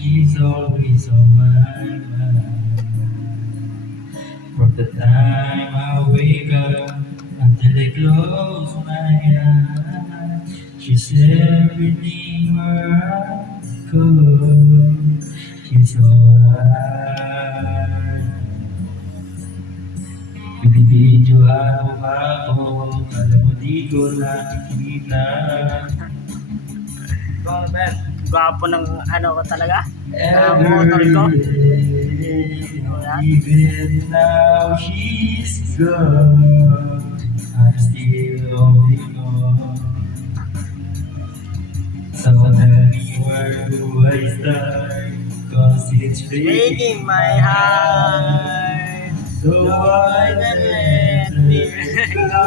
she's always on my mind. From the time I wake up until I close my eyes, she's everything where I go. She's alright. Binibidyohan mo ba ako? Alam mo di ko nakikita. Gwapo ng ano ko talaga. Motor ko. Even now she's gone, I'm still holding on. So tell me where do I start? Cause it's Breaking my heart. so why Let let me me go.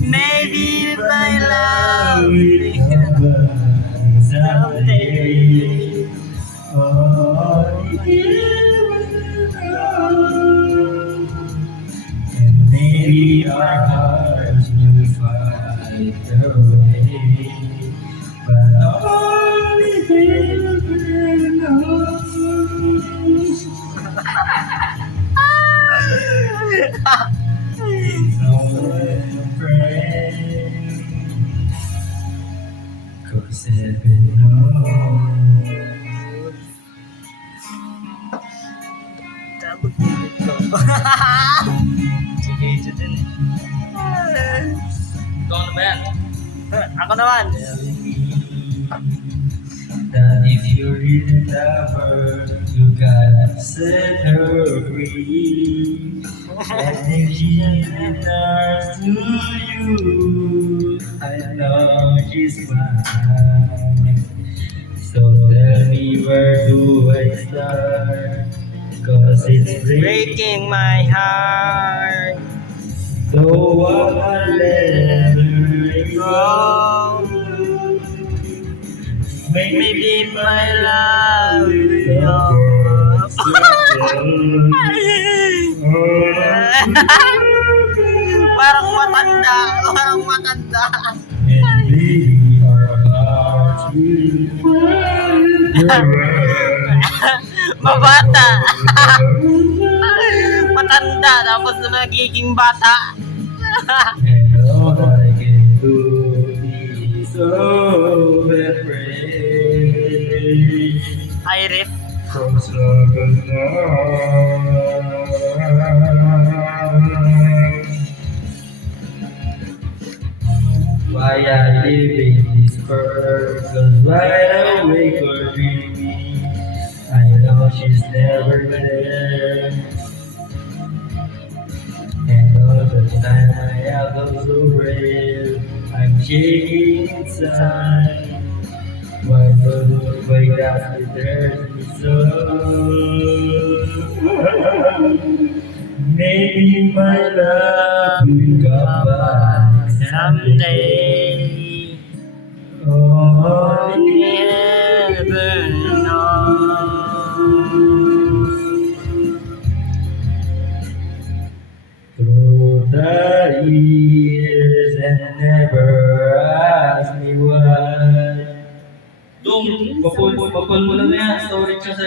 Maybe my love will come someday. Oh, here we go. And maybe our hearts will find their way. But only heaven knows. It's only a friend. 'Cause heaven knows. Sabog dito. Sige, ito din eh. Ikaw na ba yan? Ako naman. Telling me that if you really love her, you gotta set her free. And if she returns to you, I know she's mine. So tell me where do I start? 'Cause it's Breaking my heart. so I let her go. Maybe my love will Parang matanda. Parang matanda. And maybe our hearts will Mabata. Matanda. Tapos na magiging bata. And all I can do is so afraid. Iris. From struggles now. Why I live in this world? 'Cause wide awake or dreaming, I know she's never there. And all the time I have those so real, I'm shaking inside. Why does it hurt me so? Maybe my love will come back Someday. Oh, Never know. through the years and never ask me why. Dong, papul mo lang yan. Storage siya sa